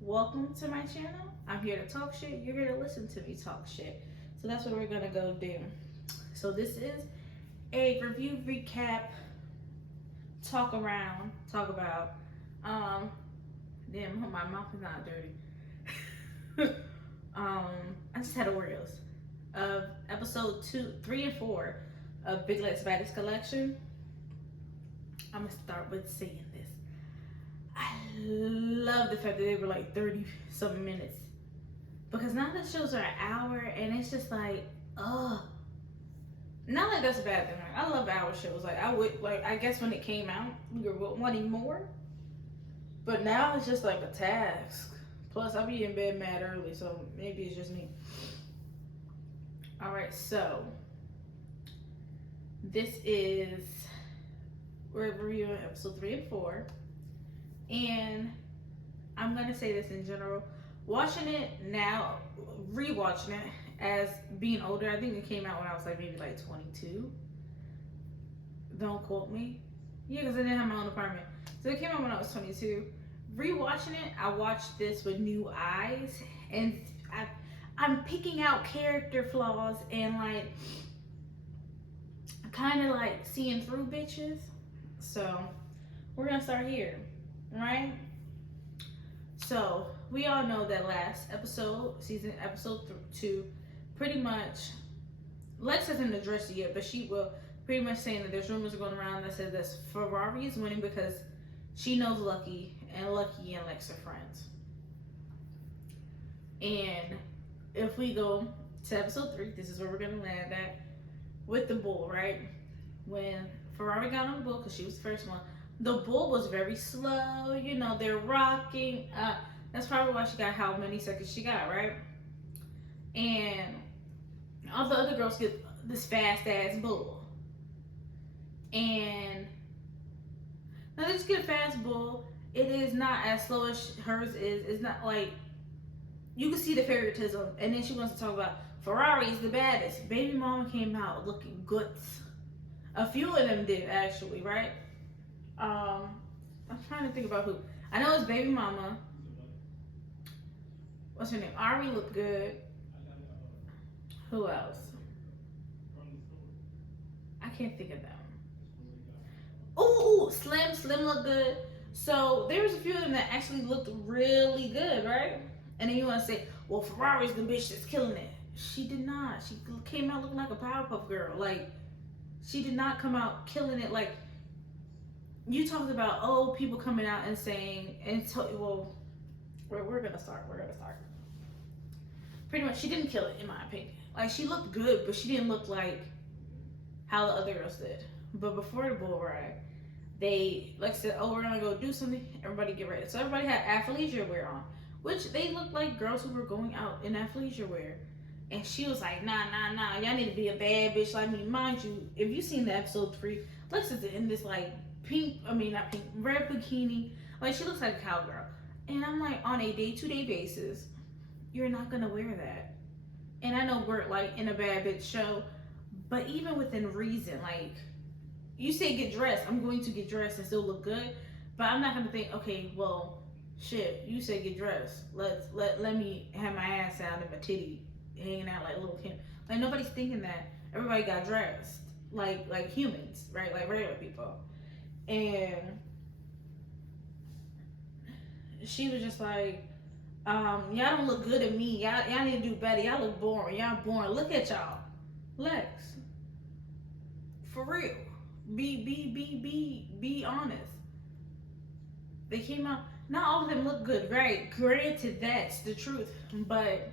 welcome to my channel. I'm here to talk shit. You're here to listen to me talk shit. So that's what we're gonna go do. So this is a review recap, talk around, talk about. Damn, my mouth is not dirty. I just had Oreos of episode 2, 3, and 4 of Big Let's Baddies collection. I'm gonna start with saying this. I love the fact that they were like 30 something minutes, because now the shows are an hour and it's just like, ugh. Not like that's a bad thing. Like, I love hour shows. Like, I guess when it came out, we were wanting more, but now it's just like a task. Plus, I'll be in bed mad early, so maybe it's just me. All right, so we're reviewing episode 3 and 4, and I'm gonna say this in general. Watching it now, rewatching it as being older, I think it came out when I was like maybe like 22. Don't quote me. Yeah, because I didn't have my own apartment. So it came out when I was 22. Rewatching it, I watched this with new eyes, and I'm picking out character flaws and like kind of like seeing through bitches. So we're gonna start here, right? So we all know that last episode, episode 2, pretty much Lex hasn't addressed it yet, but she will pretty much saying that there's rumors going around that says that Ferrari is winning because she knows Lucky, and Lucky and Lex are friends. And if we go to episode 3, this is where we're gonna land at with the bull, right? When Ferrari got on the bull, because she was the first one, the bull was very slow. You know, they're rocking. That's probably why she got how many seconds she got, right? And all the other girls get this fast ass bull. And now they just get a fast bull. It is not as slow as hers is. It's not like, you can see the favoritism. And then she wants to talk about Ferrari is the baddest. Baby mama came out looking good. A few of them did, actually, right? I'm trying to think about who. I know it's baby mama. What's her name? Ari looked good. Who else? I can't think of them. Ooh, Slim looked good. So there was a few of them that actually looked really good, right? And then you want to say, well, Ferrari's the bitch that's killing it. She did not. She came out looking like a Powerpuff Girl. Like, she did not come out killing it. Like, you talked about, oh, people coming out and saying, well, we're gonna start. Pretty much, she didn't kill it, in my opinion. Like, she looked good, but she didn't look like how the other girls did. But before the bull ride, they like said, oh, we're gonna go do something. Everybody get ready. So everybody had athleisure wear on, which they looked like girls who were going out in athleisure wear. And she was like, nah, y'all need to be a bad bitch like me. Mind you, if you seen the episode 3, Lex is in this like red bikini. Like, she looks like a cowgirl. And I'm like, on a day-to-day basis, you're not gonna wear that. And I know we're like in a bad bitch show, but even within reason, like, you say get dressed, I'm going to get dressed and still look good, but I'm not gonna think, okay, well, shit, you say get dressed. Let me have my ass out and my titty hanging out like little Kim. Like, nobody's thinking that. Everybody got dressed like humans, right? Like regular people. And she was just like, y'all don't look good at me. Y'all need to do better. Y'all look boring. Y'all boring. Look at y'all. Lex. For real. Be honest. They came out, not all of them look good, right? Granted, that's the truth. But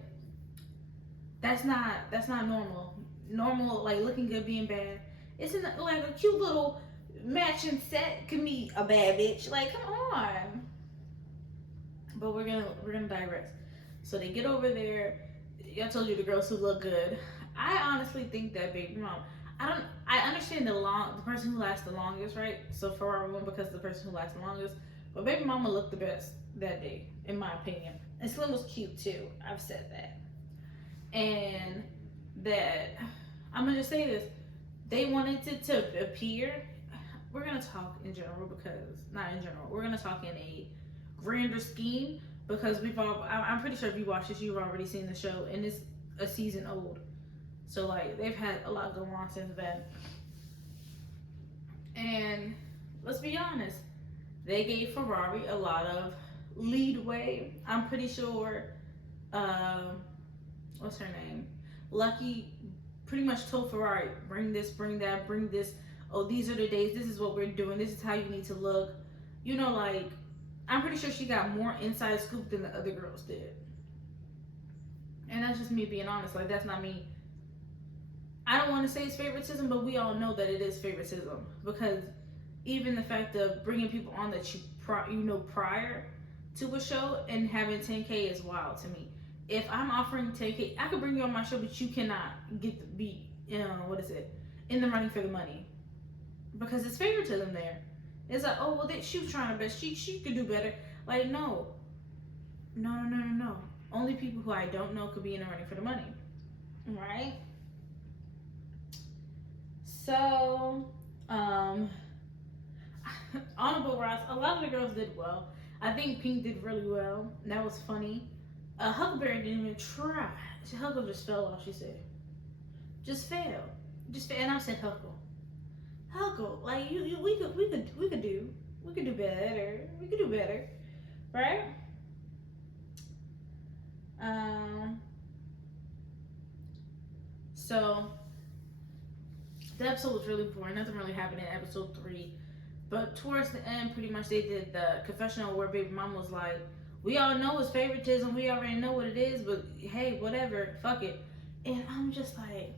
that's not normal. Normal, like, looking good, being bad. Isn't like a cute little matching set can be a bad bitch. Like, come on. But we're gonna digress. So they get over there. I told you the girls who look good. I honestly think that baby mom. I understand the person who lasts the longest, right? So Ferrari won because the person who lasts the longest. But baby mama looked the best that day, in my opinion. And Slim was cute too. I've said that. And that, I'm gonna just say this. They wanted it to appear. We're gonna talk in general because, not in general. We're gonna talk in a grander scheme. because I'm pretty sure if you watch this, you've already seen the show, and it's a season old. So like they've had a lot going on since then. And let's be honest, they gave Ferrari a lot of leadway. I'm pretty sure, what's her name? Lucky pretty much told Ferrari, bring this, bring that, bring this. Oh, these are the days. This is what we're doing. This is how you need to look. You know, like, I'm pretty sure she got more inside scoop than the other girls did. And that's just me being honest. Like, that's not me. I don't want to say it's favoritism, but we all know that it is favoritism. Because even the fact of bringing people on that you know prior to a show and having 10K is wild to me. If I'm offering 10K, I could bring you on my show, but you cannot be, in the running for the money. Because it's favoritism there. It's like, oh, well, she was trying her best. She could do better. Like, no. No. Only people who I don't know could be in the running for the money. Right? So, honorable rise. A lot of the girls did well. I think Pink did really well. That was funny. Huckleberry didn't even try. Huckle just fell off, she said. Just fell. And I said, Huckle, like we could do better. We could do better, right? So the episode was really boring. Nothing really happened in episode 3. But towards the end, pretty much they did the confessional where baby mom was like, we all know it's favoritism. We already know what it is, but hey, whatever, fuck it. And I'm just like,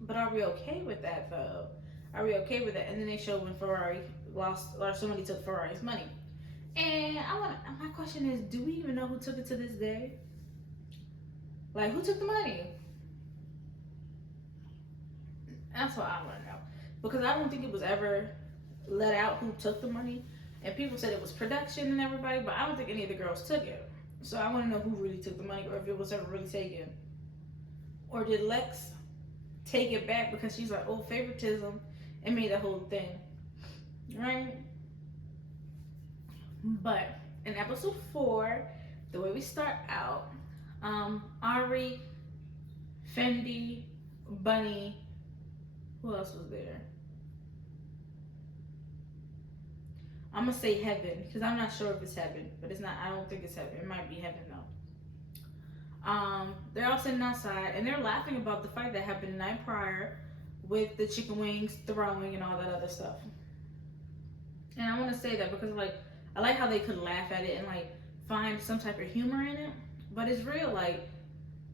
but are we okay with that though? Are we okay with that? And then they showed when Ferrari lost, or somebody took Ferrari's money. And my question is, do we even know who took it to this day? Like, who took the money? That's what I want to know. Because I don't think it was ever let out who took the money. And people said it was production and everybody, but I don't think any of the girls took it. So I want to know who really took the money, or if it was ever really taken. Or did Lex take it back because she's like, oh, favoritism, and made the whole thing. Right? But in episode 4, the way we start out, Ari, Fendi, Bunny, who else was there? I'm gonna say Heaven, because I'm not sure if it's Heaven, but it's not. I don't think it's Heaven. It might be Heaven though. They're all sitting outside and they're laughing about the fight that happened the night prior with the chicken wings throwing and all that other stuff. And I want to say that because like I like how they could laugh at it and like find some type of humor in it, but it's real. Like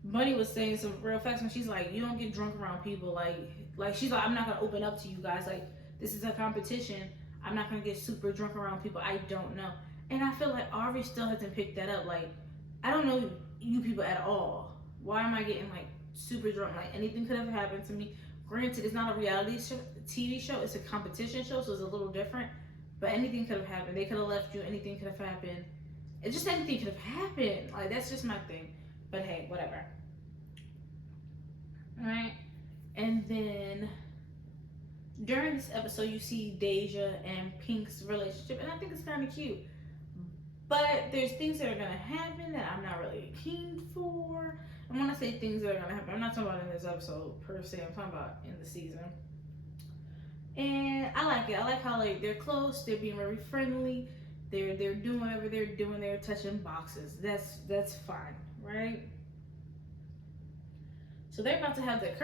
Bunny was saying some real facts when she's like, you don't get drunk around people. Like she's like, I'm not gonna open up to you guys. Like this is a competition. I'm not gonna get super drunk around people I don't know. And I feel like Ari still hasn't picked that up. Like I don't know you people at all. Why am I getting like super drunk? Like anything could have happened to me. Granted, it's not a reality TV show. It's a competition show, so it's a little different. But anything could have happened. They could have left you. Anything could have happened. It's just anything could have happened. Like that's just my thing. But hey, whatever. All right. And then during this episode, you see Deja and Pink's relationship, and I think it's kind of cute. But there's things that are gonna happen that I'm not really keen for. And when I say things that are gonna happen, I'm not talking about in this episode per se. I'm talking about in the season. And I like it. I like how like they're close. They're being very friendly. They're doing whatever they're doing. They're touching boxes. That's fine, right? So they're about to have the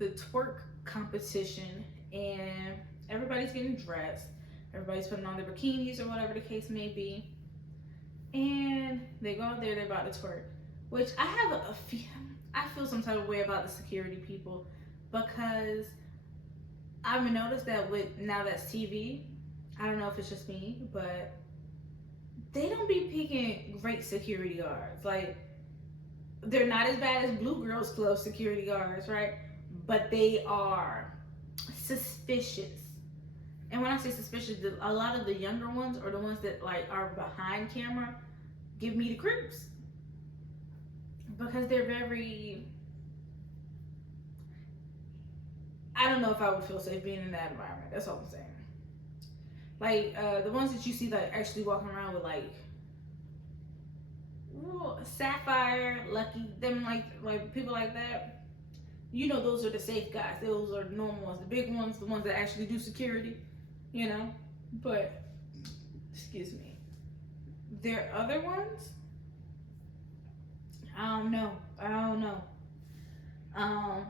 twerk competition, and everybody's getting dressed. Everybody's putting on their bikinis or whatever the case may be. And they go out there, they're about to twerk. Which I feel some type of way about the security people, because I've noticed that now that's TV, I don't know if it's just me, but they don't be picking great security guards. Like, they're not as bad as Blue Girls Club security guards, right? But they are suspicious. And when I say suspicious, a lot of the younger ones, or the ones that like are behind camera, give me the creeps. Because they're very, I don't know if I would feel safe being in that environment. That's all I'm saying. Like the ones that you see like actually walking around with like Sapphire, Lucky, them like people like that. You know, those are the safe guys. Those are the normal ones, the big ones, the ones that actually do security. You know, but excuse me, there are other ones. I don't know. I don't know. Um,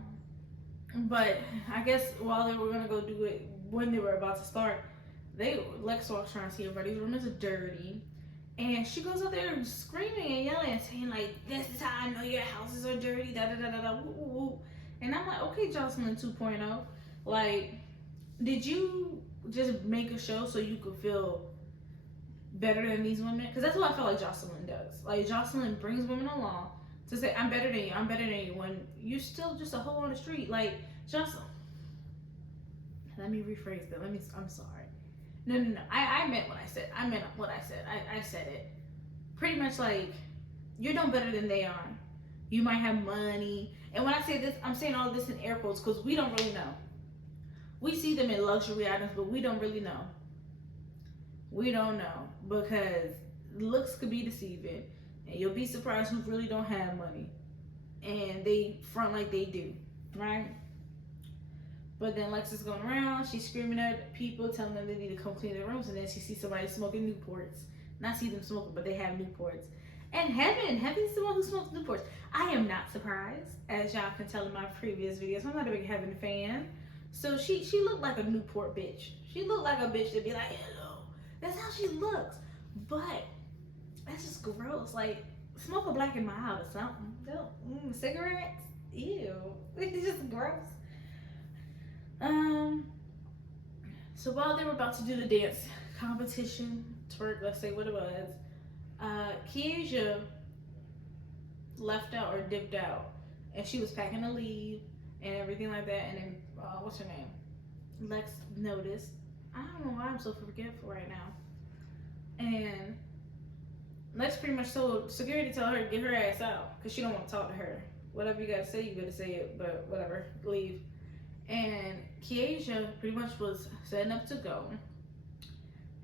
but I guess while they were gonna go do it, when they were about to start, Lex walks around, see everybody's room is dirty, and she goes out there screaming and yelling and saying like, "This is how I know your houses are dirty." Da da da da da. Woo, woo, woo. And I'm like, okay, Jocelyn 2.0, like, did you just make a show so you could feel better than these women? Because that's what I feel like Jocelyn does. Like Jocelyn brings women along to say, "I'm better than you. I'm better than you," when you're still just a hoe on the street. Like Jocelyn. Let me rephrase that. I'm sorry. No. I meant what I said. I meant what I said. I said it. Pretty much like you're no better than they are. You might have money. And when I say this, I'm saying all this in air quotes because we don't really know. We see them in luxury items, but we don't really know. We don't know because looks could be deceiving, and you'll be surprised who really don't have money, and they front like they do, right? But then Lex is going around, she's screaming at people, telling them they need to come clean their rooms, and then she sees somebody smoking Newports. Not see them smoking, but they have Newports. And Heaven's the one who smokes Newports. I am not surprised, as y'all can tell in my previous videos. I'm not a big Heaven fan. So she looked like a Newport bitch. She looked like a bitch to be like, hello. That's how she looks. But that's just gross. Like, smoke a black and mild or something. Cigarettes? Ew. It's just gross. So while they were about to do the dance competition, twerk, let's say what it was, Kiesia left out or dipped out, and she was packing to leave and everything like that. And then what's her name? Lex noticed. I don't know why I'm so forgetful right now. And Lex pretty much told security, tell her to get her ass out because she don't want to talk to her. Whatever you gotta say, you gotta say it. But whatever, leave. And Kiesia pretty much was setting up to go.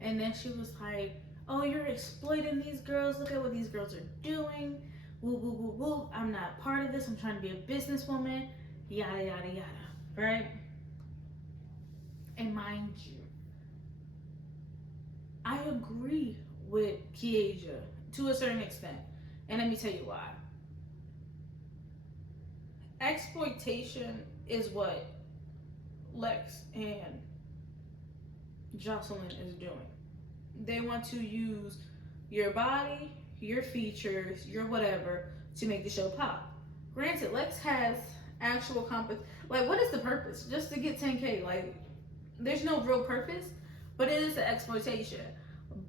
And then she was like, "Oh, you're exploiting these girls. Look at what these girls are doing. Woo, woo, woo, woo. I'm not part of this. I'm trying to be a businesswoman. Yada, yada, yada." Right? And mind you, I agree with Kiesia to a certain extent. And let me tell you why. Exploitation is what Lex and Jocelyn is doing. They want to use your body, your features, your whatever to make the show pop. Granted, Lex has actual like, what is the purpose? Just to get 10K? Like, there's no real purpose, but it is an exploitation.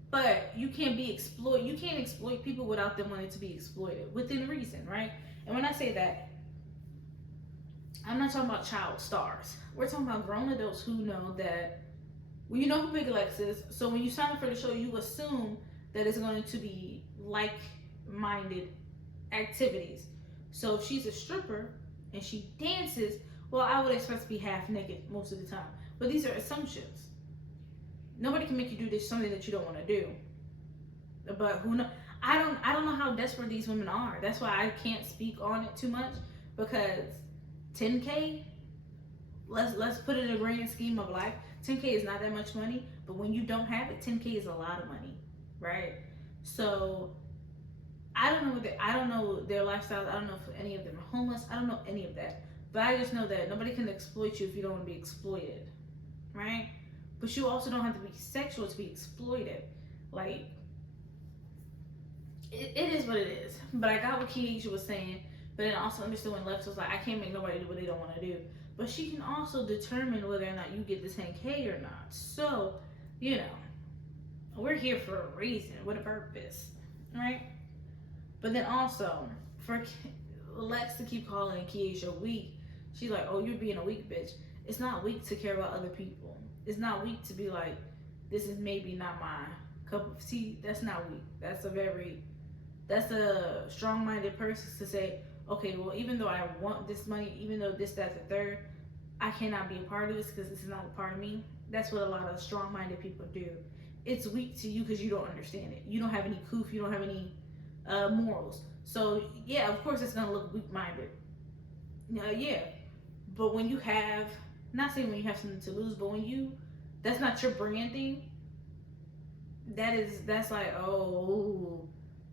But you can't exploit people without them wanting to be exploited within reason, right? And when I say that, I'm not talking about child stars. We're talking about grown adults who know that, well, you know who Big Lex is. So when you sign up for the show, you assume that it's going to be like-minded activities. So if she's a stripper and she dances, well, I would expect to be half naked most of the time. But these are assumptions. Nobody can make you do this something that you don't want to do. But who knows? I don't know how desperate these women are. That's why I can't speak on it too much, because 10K, let's put it in a grand scheme of life. 10K is not that much money, but when you don't have it, 10K is a lot of money, right? So I don't know their lifestyles. I don't know if any of them are homeless. I don't know any of that. But I just know that nobody can exploit you if you don't want to be exploited, right? But you also don't have to be sexual to be exploited. Like, it is what it is. But I got what Kiesia was saying, but then also understood when Lex was like, I can't make nobody do what they don't want to do. But she can also determine whether or not you get the 10K or not. So, you know, we're here for a reason, with a purpose, right? But then also, for Lex to keep calling Kiesia weak, she's like, oh, you're being a weak bitch. It's not weak to care about other people. It's not weak to be like, this is maybe not my cup of tea. That's not weak. That's a strong-minded person to say, okay, well, even though I want this money, even though this, that, the third, I cannot be a part of this because this is not a part of me. That's what a lot of strong-minded people do. It's weak to you because you don't understand it. You don't have any proof. You don't have any morals. So yeah, of course it's gonna look weak-minded. Yeah, but when you have, not saying when you have something to lose, but when you, that's not your brand thing. That's like, oh,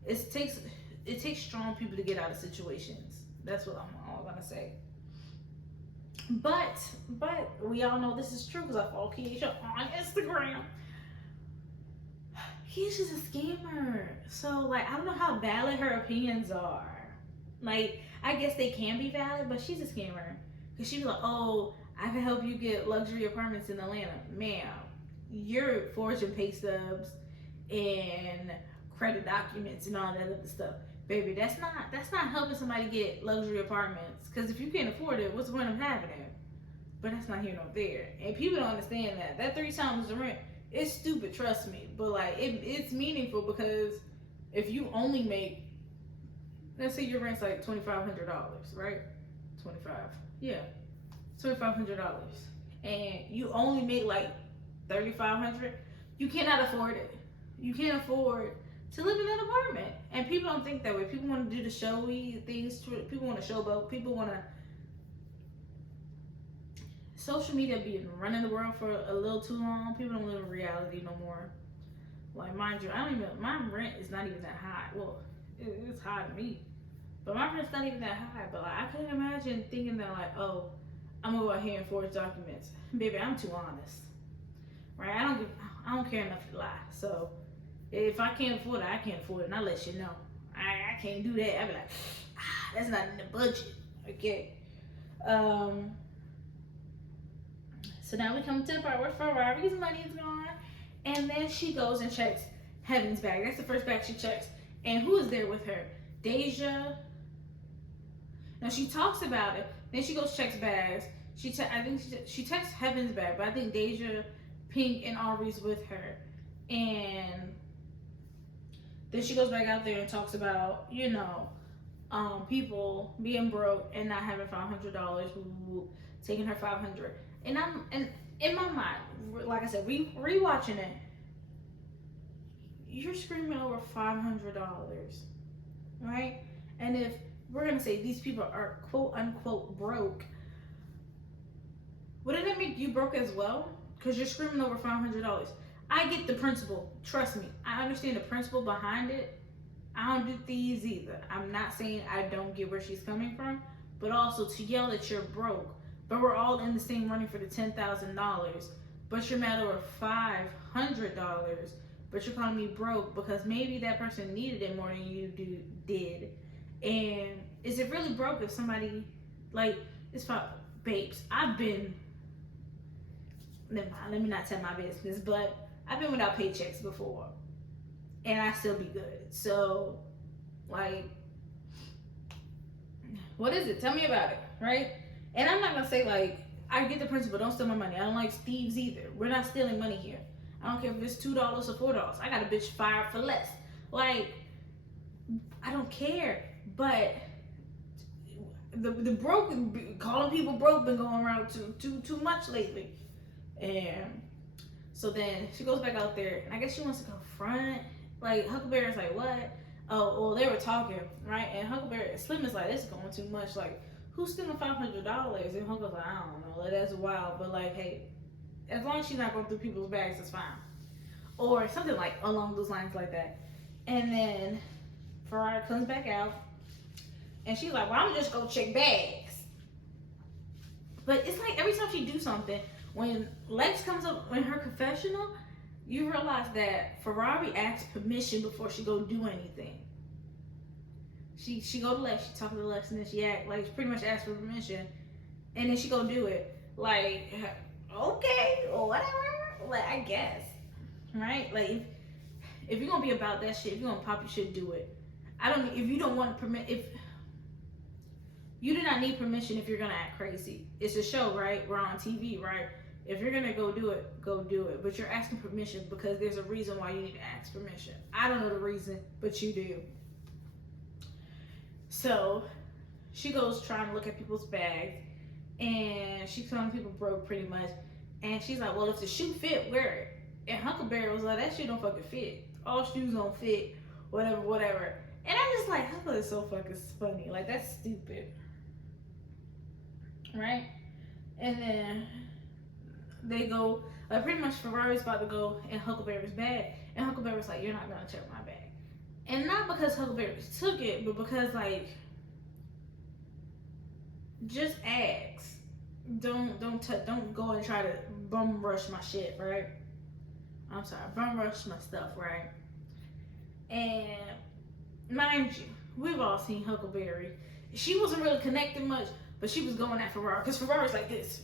it takes strong people to get out of situations. That's what I'm all gonna say. But we all know this is true because I follow Keisha on Instagram. He's just a scammer. So like I don't know how valid her opinions are. Like I guess they can be valid, but she's a scammer. Cause she was like, oh, I can help you get luxury apartments in Atlanta. Ma'am, you're forging pay stubs and credit documents and all that other stuff. Baby, that's not helping somebody get luxury apartments. Cause if you can't afford it, what's the point of having it? But that's not here nor there. And people don't understand that. That 3 times the rent, it's stupid, trust me. But like it's meaningful because if you only make, let's say your rent's like $2,500, right? 25. Yeah. $2,500. And you only make like 3,500, you cannot afford it. You can't afford to live in an apartment. And people don't think that way. People want to do the showy things. People want to showboat. People want to. Social media been running the world for a little too long. People don't live in reality no more. Like, mind you, my rent is not even that high. Well, it's high to me. But my rent's not even that high. But like, I couldn't imagine thinking that like, oh, I'm gonna go out here and forge documents. Baby, I'm too honest. Right? I don't care enough to lie. So if I can't afford it, I can't afford it, and I let you know. I can't do that. I be like, that's not in the budget. Okay. So now we come to the part where Ferrari's money is gone, and then she goes and checks Heaven's bag. That's the first bag she checks. And who is there with her? Deja. Now she talks about it. Then she goes checks bags. I think she checks Heaven's bag, but I think Deja, Pink, and Aubrey's with her. And then she goes back out there and talks about, people being broke and not having $500, taking her $500. And in my mind, like I said, rewatching it, you're screaming over $500, right? And if we're gonna say these people are quote unquote broke, wouldn't it make you broke as well? Because you're screaming over $500. I get the principle. Trust me, I understand the principle behind it. I don't do thieves either. I'm not saying I don't get where she's coming from, but also to yell that you're broke. But we're all in the same running for the $10,000. But you're mad over $500. But you're calling me broke because maybe that person needed it more than you did. And is it really broke if somebody, like, it's fine, babes, never mind, let me not tell my business, but I've been without paychecks before. And I still be good. So, like, what is it? Tell me about it, right? And I'm not gonna say like, I get the principle, don't steal my money. I don't like thieves either. We're not stealing money here. I don't care if it's $2 or $4. I got a bitch fired for less. Like, I don't care. But the broke, calling people broke, been going around too much lately. And so then she goes back out there, and I guess she wants to confront. Like, Huckleberry's like, what? Oh, well, they were talking, right? And Huckleberry, Slim is like, this is going too much. Like, who's stealing $500? And Huckleberry's like, I don't know. Like, that's wild. But, like, hey, as long as she's not going through people's bags, it's fine. Or something like along those lines like that. And then Ferrari comes back out, and she's like, well, I'm just going to check bags. But it's like every time she do something, when Lex comes up in her confessional, you realize that Ferrari asks permission before she go do anything. She go to Lex, she talk to Lex, and then she pretty much asks for permission, and then she go do it. Like, okay, or whatever. Like, I guess, right? Like, if you're gonna be about that shit, if you're gonna pop your shit, do it. If you don't want to if you do not need permission if you're gonna act crazy. It's a show, right? We're on TV, right? If you're gonna go do it, go do it. But you're asking permission because there's a reason why you need to ask permission. I don't know the reason, but you do. So she goes trying to look at people's bags, and she's calling people broke pretty much. And she's like, well, if the shoe fit, wear it. And Huckleberry was like, that shit don't fucking fit. All shoes don't fit, whatever. And I'm just like, I thought it's so fucking funny. Like, that's stupid. Right? And then they go, like, pretty much Ferrari's about to go in Huckleberry's bag. And Huckleberry's like, you're not going to check my bag. And not because Huckleberry took it, but because, like, just ask. Don't go and try to bum rush my shit, right? I'm sorry, bum rush my stuff, right? And mind you, we've all seen Huckleberry. She wasn't really connecting much, but she was going at Ferrari because Ferrari's like this.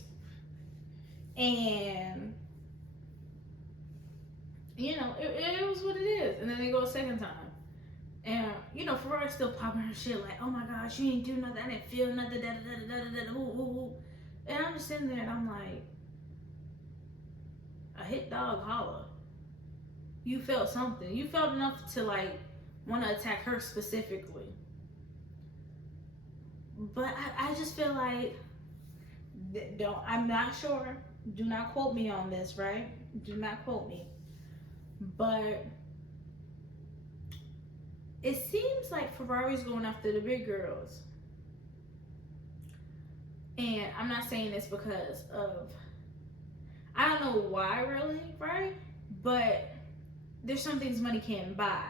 And you know, it was what it is. And then they go a second time. And, you know, Ferrari's still popping her shit like, oh my gosh, you ain't do nothing. I didn't feel nothing. Da, da, da, da, da, da, ooh, ooh, ooh. And I'm just sitting there and I'm like, a hit dog holler. You felt something. You felt enough to, like, want to attack her specifically. But I just feel like, I'm not sure. Do not quote me on this, right? Do not quote me. But it seems like Ferrari's going after the big girls. And I'm not saying this because of, I don't know why really, right? But there's some things money can't buy.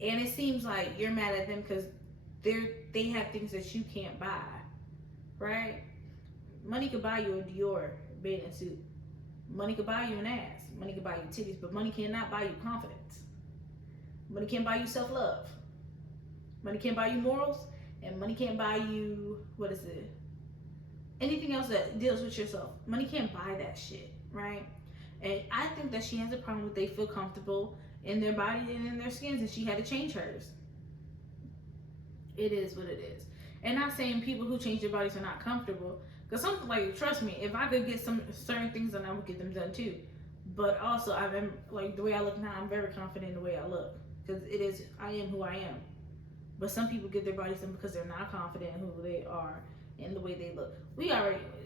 And it seems like you're mad at them because they have things that you can't buy, right? Money could buy you a Dior bathing suit. Money could buy you an ass. Money could buy you titties, but money cannot buy you confidence. Money can't buy you self-love. Money can't buy you morals, and money can't buy you, what is it? Anything else that deals with yourself. Money can't buy that shit, right? And I think that she has a problem with they feel comfortable in their body and in their skins, and she had to change hers. It is what it is. And not saying people who change their bodies are not comfortable, because some, like, trust me, if I could get some certain things, then I would get them done too. But also, I'm like, the way I look now, I'm very confident in the way I look, because I am who I am. But some people get their bodies done because they're not confident in who they are and the way they look.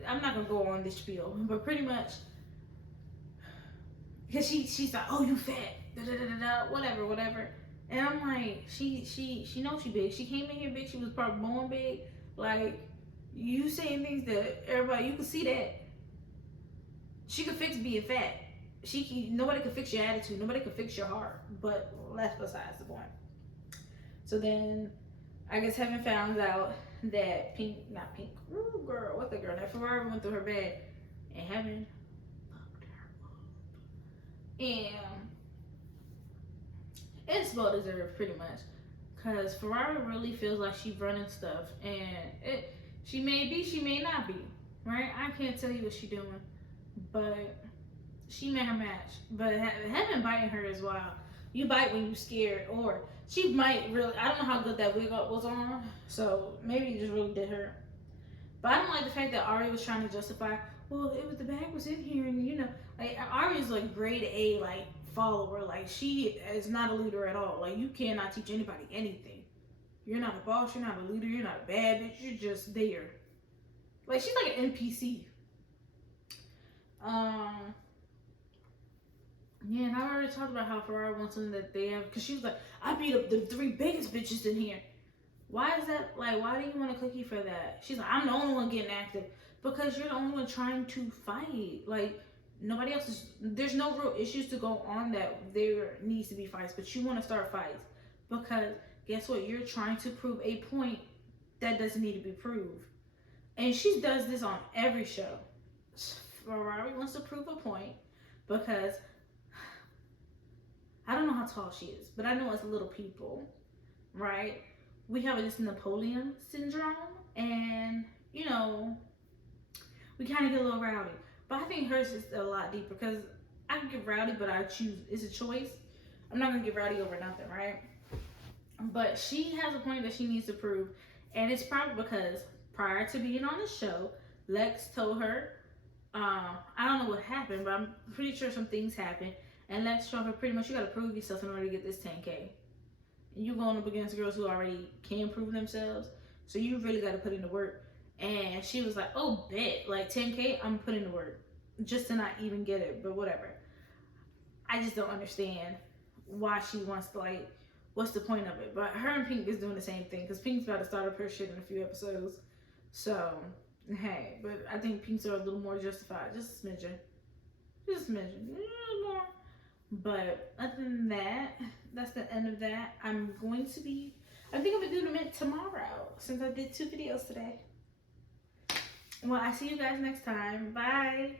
I'm not gonna go on this spiel, but pretty much, because she's like, oh, you fat, da da da da, whatever. And I'm like, she knows she big. She came in here big. She was probably born big. Like, you saying things that everybody, you can see that. She could fix being fat. Nobody can fix your attitude. Nobody can fix your heart. But that's besides the point. So then, I guess Heaven found out that ooh girl, what the girl? That Ferrari went through her bed, and Heaven fucked her up. And it's well deserved, pretty much, cause Ferrari really feels like she's running stuff, and she may be, she may not be, right? I can't tell you what she's doing, but she met her match. But Heaven biting her as well. You bite when you're scared, or she might really, I don't know how good that wig up was on, so maybe it just really did her. But I don't like the fact that Ari was trying to justify, well, the bag was in here, and you know, like, Ari is like grade A, like, follower. Like, she is not a leader at all. Like, you cannot teach anybody anything. You're not a boss, you're not a leader, you're not a bad bitch, you're just there. Like, she's like an NPC. Yeah, and I already talked about how Ferrari wants something that they have, because she was like, I beat up the 3 biggest bitches in here. Why is that? Like, why do you want a cookie for that? She's like, I'm the only one getting active. Because you're the only one trying to fight. Like, nobody else is, there's no real issues to go on that there needs to be fights, but you want to start fights. Because guess what? You're trying to prove a point that doesn't need to be proved. And she does this on every show. Ferrari wants to prove a point because I don't know how tall she is, but I know as little people, right? We have this Napoleon syndrome, and, you know, we kind of get a little rowdy. But I think hers is a lot deeper, because I can get rowdy, but I choose, it's a choice. I'm not going to get rowdy over nothing, right? But she has a point that she needs to prove, and it's probably because prior to being on the show, Lex told her, I don't know what happened, but I'm pretty sure some things happened. And Lex told her pretty much, you got to prove yourself in order to get this 10K. And you're going up against girls who already can prove themselves. So you really got to put in the work. And she was like, oh, bet. Like, 10K, I'm putting in the work. Just to not even get it. But whatever. I just don't understand why she wants to, like, what's the point of it? But her and Pink is doing the same thing because Pink's about to start up her shit in a few episodes. So, hey, but I think Pink's are a little more justified. Just a smidgen. Just a smidgen. A little more. But other than that, that's the end of that. I think I'm going to do the mint tomorrow since I did 2 videos today. Well, I see you guys next time. Bye.